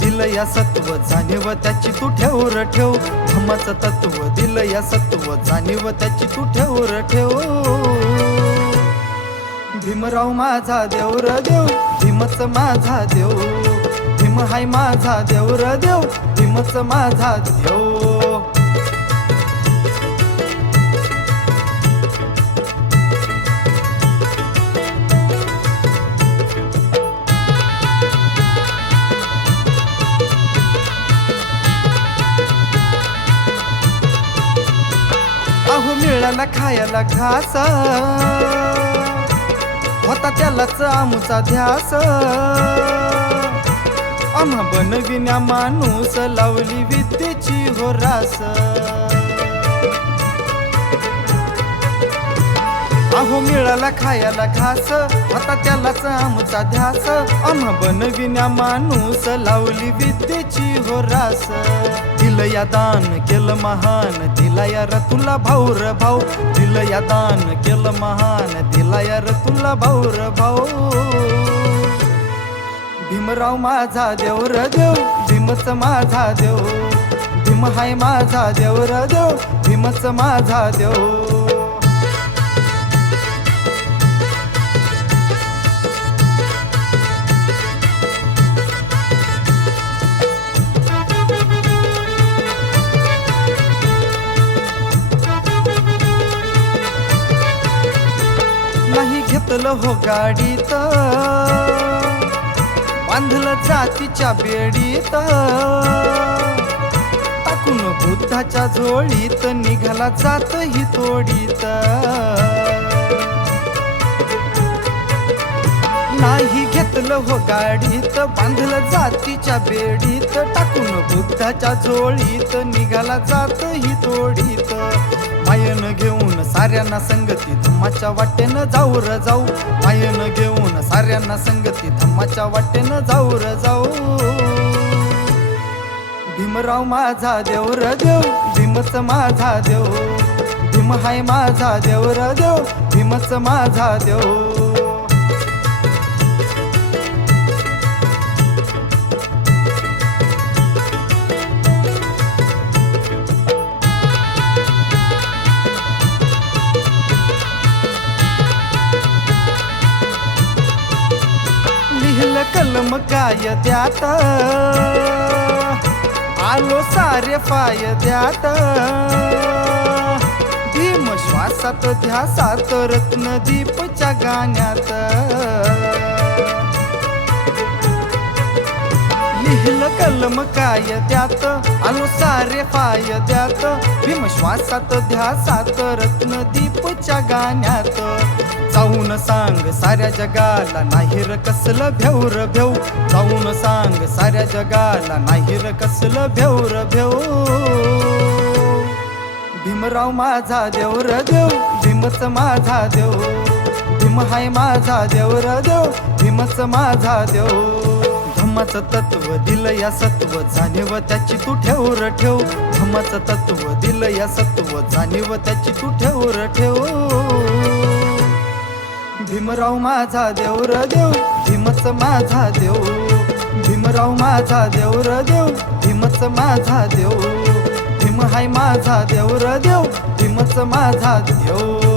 दिलं या सत्व जाणीव त्याची तू ठेव र ठेव. धम्माचं तत्व दिलं या सत्व जाणीव त्याची तू ठेव र ठेव. भीमराव माझा देव र देव, भीमच माझा देव. भीम हाय माझा देव र देव, भीमच माझा देव. अहो मिळाला खायला घास, होता त्यालाच आमुचा ध्यास. आम्हा बनविण्या माणूस लावली विद्येची हो रास. अहो मिळाला खायला घास, होता त्यालाच आमचा ध्यास. आम्हा बनविण्या माणूस लावली विद्येची हो रास. दिलं या दान केलं महान, दिला या र तुला भाऊ र भाऊ. दिलं या दान केलं महान, दिला या र तुला भाऊ र भाऊ. भीमराव माझा देव र देव, भीमच माझा देव. भीम हाय माझा देव र देव, भीमच माझा देव. नाही घेतलं हो गाडीत, बांधलं जातीच्या बेडीत. टाकून बुद्धाच्या झोळीत, निघाला जात ही तोडीत. नाही घेतलं हो गाडीत, बांधलं जातीच्या बेडीत. टाकून बुद्धाच्या झोळीत, निघाला जात ही तोडीत. मायन घेऊन साऱ्यांना संगती, धम्माच्या वाटेनं जाऊ र जाऊ. मायन घेऊन साऱ्यांना संगती, धम्माच्या वाटेनं जाऊ र जाऊ. भीमराव माझा देव र देव, भीमच माझा देव. भीम हाय माझा देव र देव, भीमच माझा देव. लिहिलं कलम कायद्यात, आलो सारे फायद्यात. भीम श्वासात ध्यासात, रत्नदीपच्या गाण्यात. लिहिलं कलम कायद्यात, आलो सारे फायद्यात. भीम श्वासात ध्यासात, रत्नदीपच्या गाण्यात. जाऊन सांग साऱ्या जगाला, नाही र कसलं भेव र भेव. जाऊन सांग साऱ्या जगाला, नाही र कसलं भेव र भेव. भीमराव माझा देव र देव, भीमच माझा देव. भीम हाय माझा देव र देव, भीमच माझा देव. धम्माचं तत्व दिलं या सत्व जाणीव त्याची तू ठेव र ठेव. धम्माचं तत्व दिलं या सत्व जाणीव त्याची तू ठेव र ठेव. भीमराव माझा देव र देव, भीमच माझा देव. भीमराव माझा देव र देव, भीमच माझा देव. भीम हाय माझा देव र देव, भीमच माझा देव.